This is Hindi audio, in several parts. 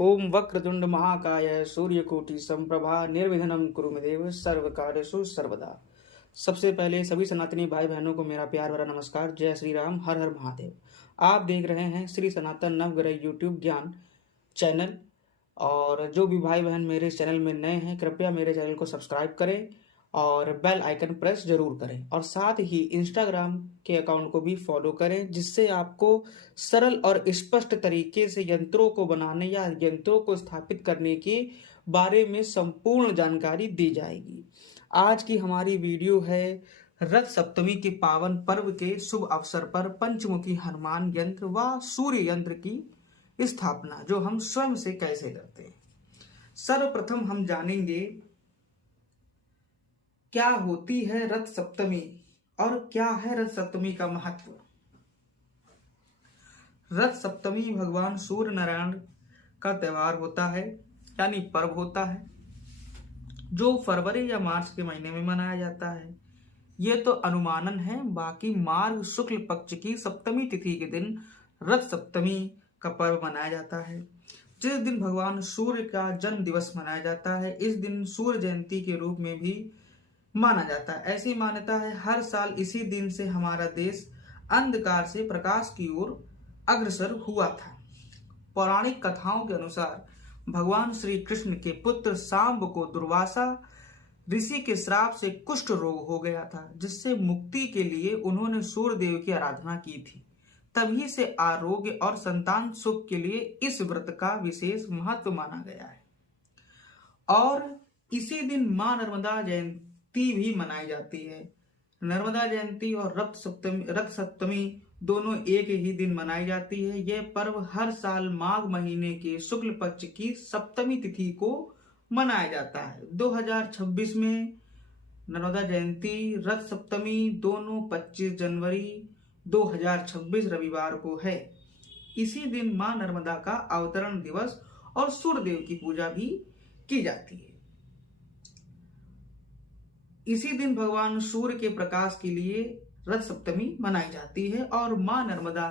ओम वक्रतुंड महाकाय सूर्यकोटि संप्रभा निर्विघ्नं कुरु मे देव सर्वकार्येषु सर्वदा। सबसे पहले सभी सनातनी भाई बहनों को मेरा प्यार भरा नमस्कार। जय श्री राम, हर हर महादेव। आप देख रहे हैं श्री सनातन नवग्रह यूट्यूब ज्ञान चैनल। और जो भी भाई बहन मेरे इस चैनल में नए हैं, कृपया मेरे चैनल को सब्सक्राइब करें और बेल आइकन प्रेस जरूर करें। और साथ ही इंस्टाग्राम के अकाउंट को भी फॉलो करें, जिससे आपको सरल और स्पष्ट तरीके से यंत्रों को बनाने या यंत्रों को स्थापित करने के बारे में संपूर्ण जानकारी दी जाएगी। आज की हमारी वीडियो है रथ सप्तमी के पावन पर्व के शुभ अवसर पर पंचमुखी हनुमान यंत्र व सूर्य यंत्र की स्थापना, जो हम स्वयं से कैसे करते हैं। सर्वप्रथम हम जानेंगे क्या होती है रथ सप्तमी और क्या है रथ सप्तमी का महत्व। रथ सप्तमी भगवान सूर्य नारायण का त्योहार होता है, यानी पर्व होता है, जो फरवरी या मार्च के महीने में मनाया जाता है। यह तो अनुमानन है। बाकी मार्ग शुक्ल पक्ष की सप्तमी तिथि के दिन रथ सप्तमी का पर्व मनाया जाता है, जिस दिन भगवान सूर्य का जन्म दिवस मनाया जाता है। इस दिन सूर्य जयंती के रूप में भी माना जाता है। ऐसी मान्यता है, हर साल इसी दिन से हमारा देश अंधकार से प्रकाश की ओर अग्रसर हुआ था। पौराणिक कथाओं के अनुसार भगवान श्री कृष्ण के पुत्र सांब को दुर्वासा ऋषि के श्राप से कुष्ठ रोग हो गया था, जिससे मुक्ति के लिए उन्होंने सूर्य देव की आराधना की थी। तभी से आरोग्य और संतान सुख के लिए इस व्रत का विशेष महत्व माना गया है। और इसी दिन मां नर्मदा जयंती भी मनाई जाती है। नर्मदा जयंती और रथ सप्तमी दोनों एक ही दिन मनाई जाती है। यह पर्व हर साल माघ महीने के शुक्ल पक्ष की सप्तमी तिथि को मनाया जाता है। 2026 में नर्मदा जयंती रथ सप्तमी दोनों 25 जनवरी 2026 रविवार को है। इसी दिन मां नर्मदा का अवतरण दिवस और सूर्य देव की पूजा भी की जाती है। इसी दिन भगवान सूर्य के प्रकाश के लिए रथ सप्तमी मनाई जाती है। और मां नर्मदा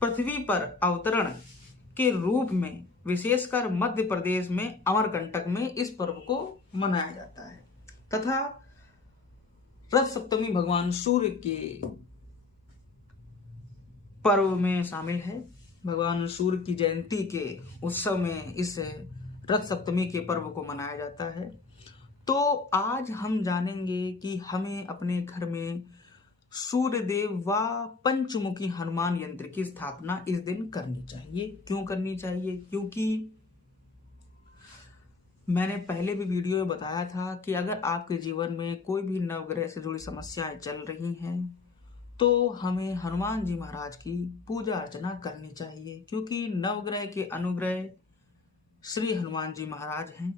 पृथ्वी पर अवतरण के रूप में विशेषकर मध्य प्रदेश में अमरकंटक में इस पर्व को मनाया जाता है। तथा रथ सप्तमी भगवान सूर्य के पर्व में शामिल है। भगवान सूर्य की जयंती के उत्सव में इस रथ सप्तमी के पर्व को मनाया जाता है। तो आज हम जानेंगे कि हमें अपने घर में सूर्य देव व पंचमुखी हनुमान यंत्र की स्थापना इस दिन करनी चाहिए। क्यों करनी चाहिए? क्योंकि मैंने पहले भी वीडियो में बताया था कि अगर आपके जीवन में कोई भी नवग्रह से जुड़ी समस्याएं चल रही हैं, तो हमें हनुमान जी महाराज की पूजा अर्चना करनी चाहिए, क्योंकि नवग्रह के अनुग्रह श्री हनुमान जी महाराज हैं।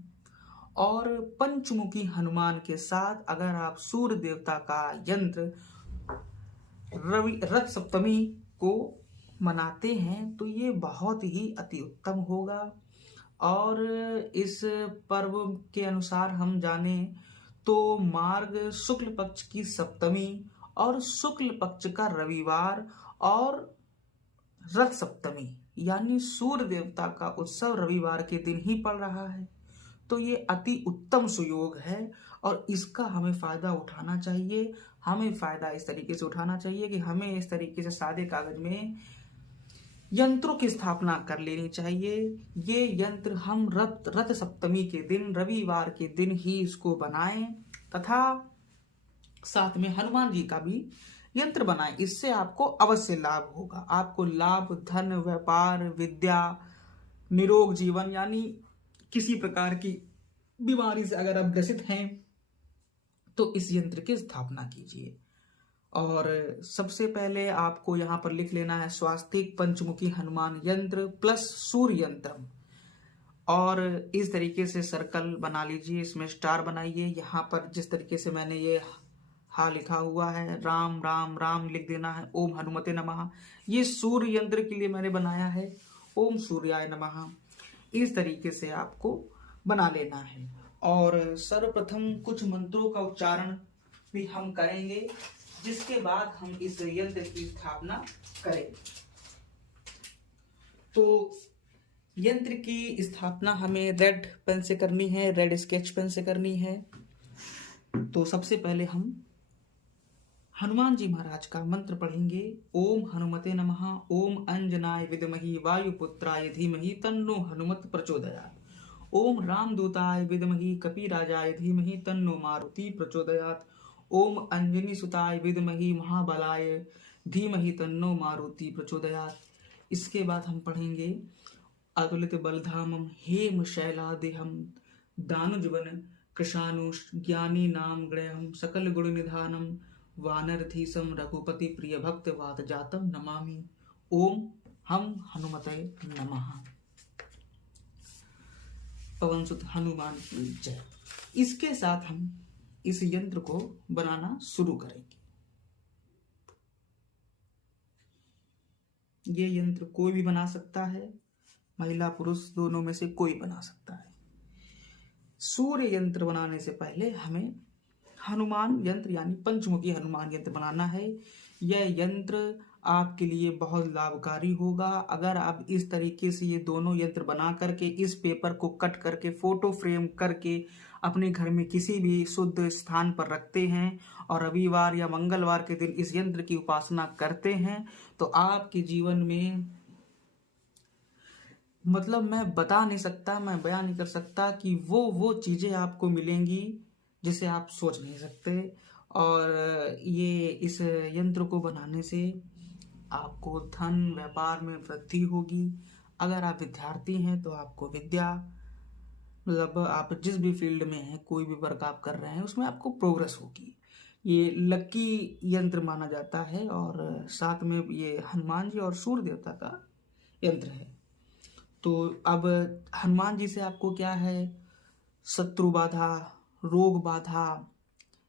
और पंचमुखी हनुमान के साथ अगर आप सूर्य देवता का यंत्र रथ सप्तमी को मनाते हैं तो ये बहुत ही अति उत्तम होगा। और इस पर्व के अनुसार हम जाने तो मार्ग शुक्ल पक्ष की सप्तमी और शुक्ल पक्ष का रविवार और रथ सप्तमी यानी सूर्य देवता का उत्सव रविवार के दिन ही पड़ रहा है। तो ये अति उत्तम सुयोग है और इसका हमें फायदा उठाना चाहिए। हमें फायदा इस तरीके से उठाना चाहिए कि हमें इस तरीके से सादे कागज में यंत्रों की स्थापना कर लेनी चाहिए। ये यंत्र हम रथ सप्तमी के दिन रविवार के दिन ही इसको बनाएं तथा साथ में हनुमान जी का भी यंत्र बनाएं। इससे आपको अवश्य लाभ होगा। आपको लाभ, धन, व्यापार, विद्या, निरोग जीवन, यानी किसी प्रकार की बीमारी से अगर आप ग्रसित हैं तो इस यंत्र की स्थापना कीजिए। और सबसे पहले आपको यहाँ पर लिख लेना है स्वास्तिक पंचमुखी हनुमान यंत्र प्लस सूर्य यंत्र। और इस तरीके से सर्कल बना लीजिए, इसमें स्टार बनाइए। यहाँ पर जिस तरीके से मैंने ये लिखा हुआ है, राम राम राम लिख देना है। ओम हनुमते नमः, ये सूर्य यंत्र के लिए मैंने बनाया है। ओम सूर्याय नमः, इस तरीके से आपको बना लेना है। और सर्वप्रथम कुछ मंत्रों का उच्चारण भी हम करेंगे, जिसके बाद हम इस यंत्र की स्थापना करेंगे। तो यंत्र की स्थापना हमें रेड पेन से करनी है, रेड स्केच पेन से करनी है। तो सबसे पहले हम हनुमान जी महाराज का मंत्र पढ़ेंगे। ओम हनुमते नमः। ओम अंजनाय विद्महि वायुपुत्राय धीमहि तन्नो हनुमत प्रचोदयात्। ओम रामदूताय विद्महि कपिराजाय धीमहि तन्नो मारुति प्रचोदयात्। ओम अंजनी सुताय विद्महि महाबलाय धीमहि तन्नो मारुति प्रचोदयात्। इसके बाद हम पढ़ेंगे अतुलित बलधामम हेम शैलादेहम दानुजवन कृशानुष ज्ञानी नाम गृहम सकल गुण निधानम वानरधीसम रघुपति प्रिय भक्त वात जातम नमामि। ओम हम हनुमते नमः। पवन सुत हनुमान की जय। इसके साथ हम इस यंत्र को बनाना शुरू करेंगे। ये यंत्र कोई भी बना सकता है, महिला पुरुष दोनों में से कोई बना सकता है। सूर्य यंत्र बनाने से पहले हमें हनुमान यंत्र यानी पंचमुखी हनुमान यंत्र बनाना है। यह यंत्र आपके लिए बहुत लाभकारी होगा। अगर आप इस तरीके से ये दोनों यंत्र बना करके इस पेपर को कट करके फोटो फ्रेम करके अपने घर में किसी भी शुद्ध स्थान पर रखते हैं और रविवार या मंगलवार के दिन इस यंत्र की उपासना करते हैं तो आपके जीवन में मतलब मैं बता नहीं सकता, मैं बयान नहीं कर सकता कि वो चीजें आपको मिलेंगी जिसे आप सोच नहीं सकते। और ये इस यंत्र को बनाने से आपको धन व्यापार में वृद्धि होगी। अगर आप विद्यार्थी हैं तो आपको विद्या मतलब आप जिस भी फील्ड में हैं, कोई भी वर्क आप कर रहे हैं उसमें आपको प्रोग्रेस होगी। ये लकी यंत्र माना जाता है और साथ में ये हनुमान जी और सूर्य देवता का यंत्र है। तो अब हनुमान जी से आपको क्या है, शत्रु बाधा, रोग बाधा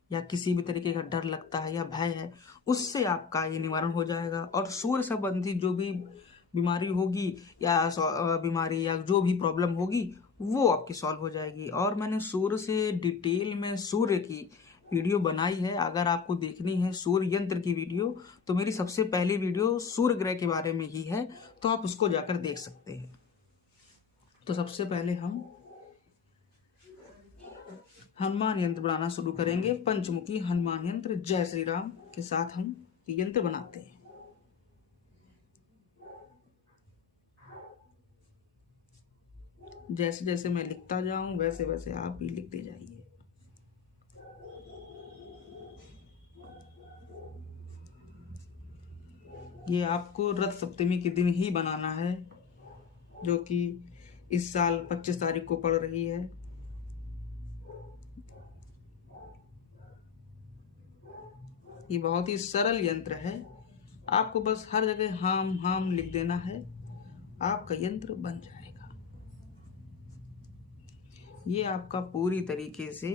या किसी भी तरीके का डर लगता है या भय है, उससे आपका ये निवारण हो जाएगा। और सूर्य संबंधी जो भी बीमारी होगी या बीमारी या जो भी प्रॉब्लम होगी वो आपकी सॉल्व हो जाएगी। और मैंने सूर्य से डिटेल में सूर्य की वीडियो बनाई है। अगर आपको देखनी है सूर्य यंत्र की वीडियो तो मेरी सबसे पहली वीडियो सूर्य ग्रह के बारे में ही है, तो आप उसको जाकर देख सकते हैं। तो सबसे पहले हम हनुमान यंत्र बनाना शुरू करेंगे। पंचमुखी हनुमान यंत्र जय श्री राम के साथ हम ये यंत्र बनाते हैं। जैसे जैसे मैं लिखता जाऊं वैसे वैसे आप भी लिखते जाइए। ये आपको रथ सप्तमी के दिन ही बनाना है, जो कि इस साल 25 तारीख को पड़ रही है। ये बहुत ही सरल यंत्र है, आपको बस हर जगह हाम हाम लिख देना है, आपका यंत्र बन जाएगा। ये आपका पूरी तरीके से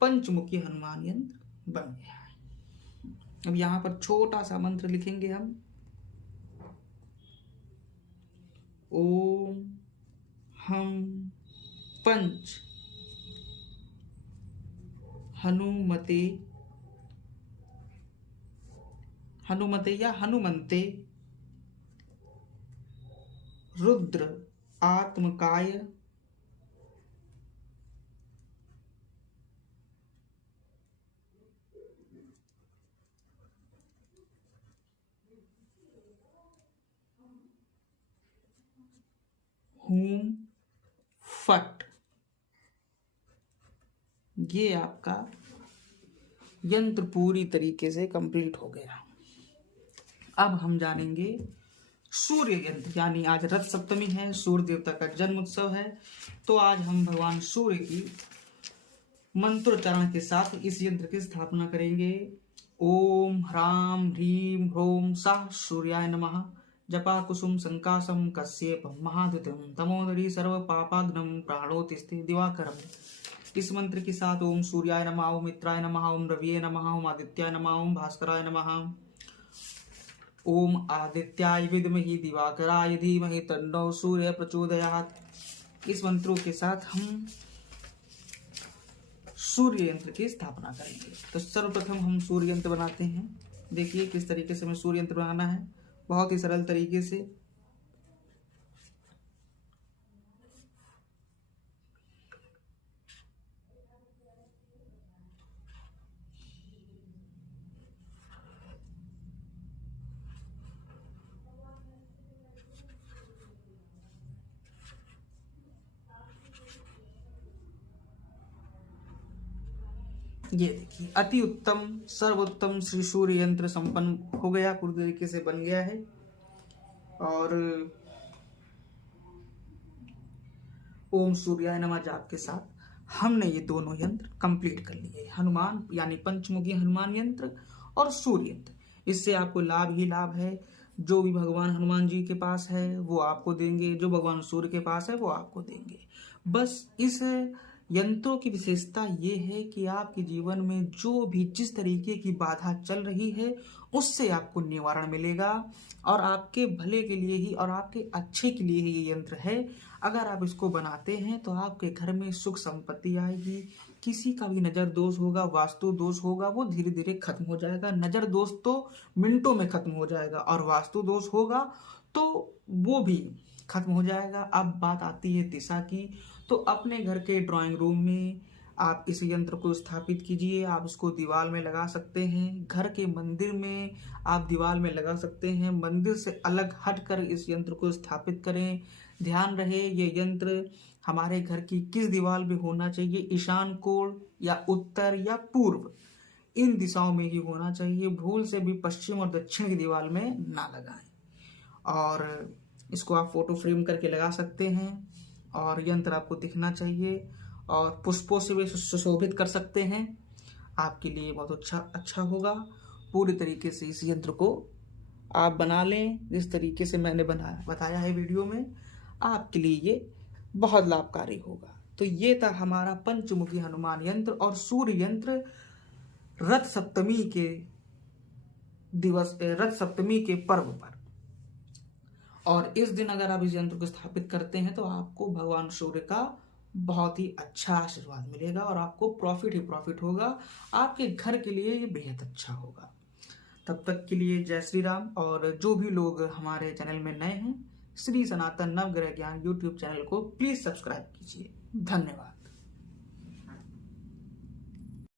पंचमुखी हनुमान यंत्र बन गया है। अब यहां पर छोटा सा मंत्र लिखेंगे हम। ओम हम पंच हनुमते या हनुमंते रुद्र आत्मकाय हूम फट। ये आपका यंत्र पूरी तरीके से कंप्लीट हो गया। अब हम जानेंगे सूर्य यंत्र, यानी आज रथ सप्तमी है, सूर्य देवता का जन्म उत्सव है। तो आज हम भगवान सूर्य की मंत्रोच्चारण के साथ इस यंत्र की स्थापना करेंगे। ओम ह्रां ह्रीं ह्रों सः सूर्याय नमः। जपा कुसुम संकाशम कश्यपम महाद्युतिम तमोदरी सर्व पापाग्नम प्राणोतिस्ते दिवाकरम। इस मंत्र के साथ ओम सूर्याय नमः, ओम मित्राय नमः, ओम रविये नमः, ओम आदित्याय नमः, ओम भास्कराय नमः, ओम आदित्याय विद्महि दिवाकराय धीमहि तन्नो सूर्य प्रचोदयात्। इस मंत्रों के साथ हम सूर्य यंत्र की स्थापना करेंगे। तो सर्वप्रथम हम सूर्य यंत्र बनाते हैं। देखिए किस तरीके से हमें सूर्य यंत्र बनाना है, बहुत ही सरल तरीके से। ये देखिए अति उत्तम सर्वोत्तम श्री सूर्य यंत्र संपन्न हो गया, पूरी तरीके से बन गया है। और ओम सूर्याय नमः जाप के साथ हमने ये दोनों यंत्र कंप्लीट कर लिए, हनुमान यानी पंचमुखी हनुमान यंत्र और सूर्य यंत्र। इससे आपको लाभ ही लाभ है। जो भी भगवान हनुमान जी के पास है वो आपको देंगे, जो भगवान सूर्य के पास है वो आपको देंगे। बस इस यंत्रों की विशेषता ये है कि आपके जीवन में जो भी जिस तरीके की बाधा चल रही है उससे आपको निवारण मिलेगा, और आपके भले के लिए ही और आपके अच्छे के लिए ही ये यंत्र है। अगर आप इसको बनाते हैं तो आपके घर में सुख संपत्ति आएगी। किसी का भी नजर दोष होगा, वास्तु दोष होगा, वो धीरे धीरे खत्म हो जाएगा। नजर दोष तो मिनटों में खत्म हो जाएगा, और वास्तु दोष होगा तो वो भी खत्म हो जाएगा। अब बात आती है दिशा की, तो अपने घर के ड्राइंग रूम में आप इस यंत्र को स्थापित कीजिए। आप इसको दीवार में लगा सकते हैं, घर के मंदिर में आप दीवार में लगा सकते हैं। मंदिर से अलग हटकर इस यंत्र को स्थापित करें। ध्यान रहे ये यंत्र हमारे घर की किस दीवार में होना चाहिए, ईशान कोण या उत्तर या पूर्व, इन दिशाओं में ही होना चाहिए। भूल से भी पश्चिम और दक्षिण की दीवार में ना लगाएं। और इसको आप फोटो फ्रेम करके लगा सकते हैं, और यंत्र आपको दिखना चाहिए, और पुष्पों से भी सुशोभित कर सकते हैं। आपके लिए बहुत अच्छा होगा। पूरी तरीके से इस यंत्र को आप बना लें जिस तरीके से मैंने बताया है वीडियो में, आपके लिए ये बहुत लाभकारी होगा। तो ये था हमारा पंचमुखी हनुमान यंत्र और सूर्य यंत्र रथ सप्तमी के दिवस, रथ सप्तमी के पर्व पर। और इस दिन अगर आप इस यंत्र को स्थापित करते हैं तो आपको भगवान सूर्य का बहुत ही अच्छा आशीर्वाद मिलेगा, और आपको प्रॉफिट ही प्रॉफिट होगा। आपके घर के लिए ये बेहद अच्छा होगा। तब तक के लिए जय श्री राम। और जो भी लोग हमारे चैनल में नए हैं, श्री सनातन नवग्रह ज्ञान यूट्यूब चैनल को प्लीज सब्सक्राइब कीजिए। धन्यवाद।